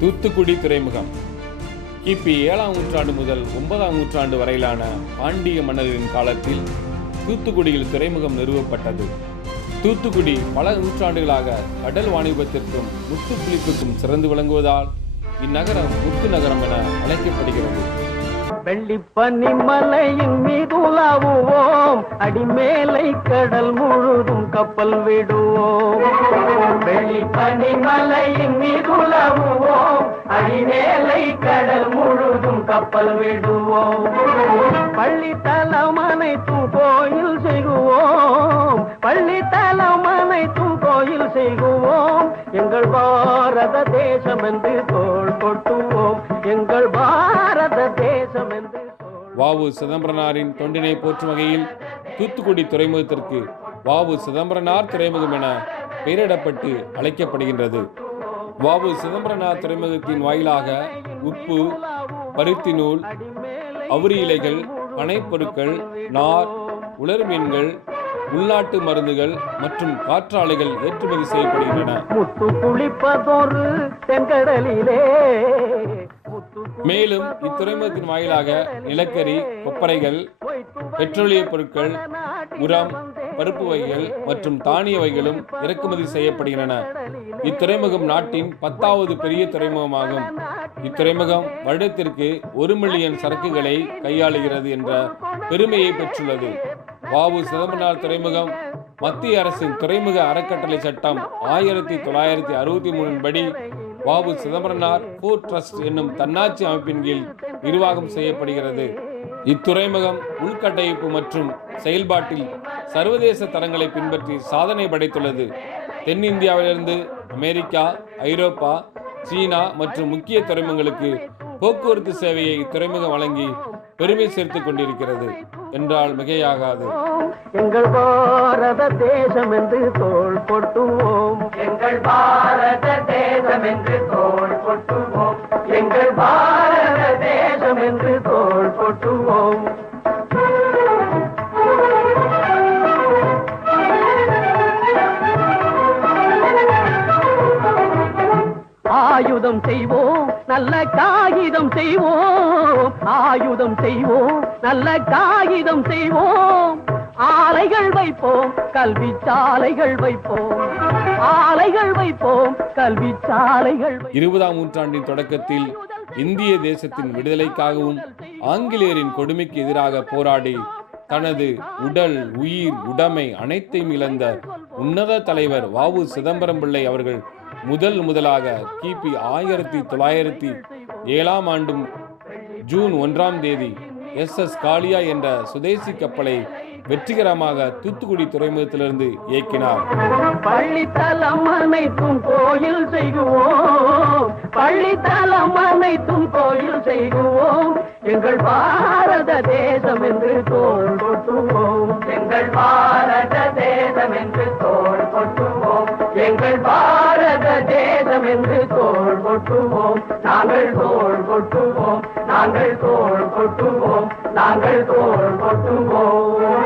தூத்துக்குடி துறைமுகம் கிபி 7ஆம் நூற்றாண்டு முதல் 9ஆம் நூற்றாண்டு வரையிலான பாண்டிய மன்னர்களின் காலத்தில் தூத்துக்குடியில் துறைமுகம் நிறுவப்பட்டது. தூத்துக்குடி பல நூற்றாண்டுகளாக கடல் வாணிபத்திற்கும் முத்துக்குளிப்புக்கும் சிறந்து விளங்குவதால் இந்நகரம் முத்து நகரம் என அழைக்கப்படுகிறது. வெள்ளிப்பனி மலையின் மீது உலாவுவோம், அடிமேலை கடல் முழுதும் கப்பல் விடுவோம். வெள்ளிப்பனி மலையின் மீது உலாவுவோம், அடிமேலை கடல் முழுதும் கப்பல் விடுவோம். பள்ளித்தலம் அனைத்தும் கோயில் செய்குவோம், பள்ளித்தலம் அனைத்தும் கோயில் செய்குவோம். எங்கள் பாரத தேசம் என்று தோள் கொட்டுவோம், எங்கள் பாரத தேசம் என்று. வ.உ. சிதம்பரனாரின் தொண்டினை போற்றும் வகையில் தூத்துக்குடி துறைமுகத்திற்கு வ.உ. சிதம்பரனார் துறைமுகம் என பெயரிடப்பட்டு அழைக்கப்படுகின்றது. வ.உ. சிதம்பரனார் துறைமுகத்தின் வாயிலாக உப்பு, பருத்தி நூல், அவுரி இலைகள், பனைப்பொருட்கள், நார், உலர் மீன்கள், உள்நாட்டு மருந்துகள் மற்றும் காற்றாலைகள் ஏற்றுமதி செய்யப்படுகின்றன. மேலும் இத்துறைமுகத்தின் வாயிலாக நிலக்கரி, கொப்பரைகள், பெட்ரோலிய பொருட்கள், உரம், பருப்பு வகைகள் மற்றும் தானிய வகைகளும் இறக்குமதி செய்யப்படுகின்றன. இத்துறைமுகம் நாட்டின் 10வது பெரிய துறைமுகமாகும். இத்துறைமுகம் வருடத்திற்கு 1 மில்லியன் சரக்குகளை கையாளுகிறது என்ற பெருமையை பெற்றுள்ளது. வ.உ. சிதம்பரனார் துறைமுகம் மத்திய அரசின் துறைமுக அறக்கட்டளை சட்டம் 1963 படி வ.உ. சிதம்பரனார் போர்ட் ட்ரஸ்ட் என்னும் தன்னாட்சி அமைப்பின் கீழ் நிர்வாகம் செய்யப்படுகிறது. இத்துறைமுகம் உள்கட்டமைப்பு மற்றும் செயல்பாட்டில் சர்வதேச தரங்களை பின்பற்றி சாதனை படைத்துள்ளது. தென்னிந்தியாவிலிருந்து அமெரிக்கா, ஐரோப்பா, சீனா மற்றும் முக்கிய துறைமுகங்களுக்கு போக்குவரத்து சேவையை இத்துறைமுகம் வழங்கி பெருமை சேர்த்துக் கொண்டிருக்கிறது என்றால் மிகையாகாது. எங்கள் பாரத தேசம் என்று தோள் கொட்டுவோம், எங்கள் பாரத தேசம் என்று தோள் கொட்டுவோம், எங்கள் பாரத தேசம் என்று தோள் கொட்டுவோம். ஆயுதம் செய்வோம், நல்ல காகிதம் செய்வோம், ஆயுதம் செய்வோம், நல்ல காகிதம் செய்வோம். ஆலைகள் வைப்போம், கல்வி சாலைகள் வைப்போம், ஆலைகள் வைப்போம், கல்வி சாலைகள். 20ஆம் நூற்றாண்டின் தொடக்கத்தில் இந்திய தேசத்தின் விடுதலைக்காகவும் ஆங்கிலேயரின் கொடுமைக்கு எதிராக போராடி தனது உடல், உயிர், உடைமை அனைத்தையும் இழந்த உன்னத தலைவர் வ.உ. சிதம்பரம் பிள்ளை அவர்கள் முதலாக கிபி 1907ஆம் ஆண்டு ஜூன் 1ஆம் தேதி SS காளியா என்ற சுதேசி கப்பலை வெற்றிகரமாக தூத்துக்குடி துறைமுகத்திலிருந்து இயக்கினார். பள்ளித்தலம் அனைத்தும் கோயில் செய்குவோம், பள்ளித்தலம் அனைத்தும் கோயில் செய்குவோம். எங்கள் பாரத தேசம் என்று தோள் கொட்டுவோம், எங்கள் பாரத தேசம் என்று தோள் கொட்டுவோம், எங்கள் பாரத தேசம் என்று தோள் கொட்டுவோம். நாங்கள் தோள் கொட்டுவோம், நாங்கள் தோள் கொட்டுவோம், நாங்கள் தோள் கொட்டுவோம்.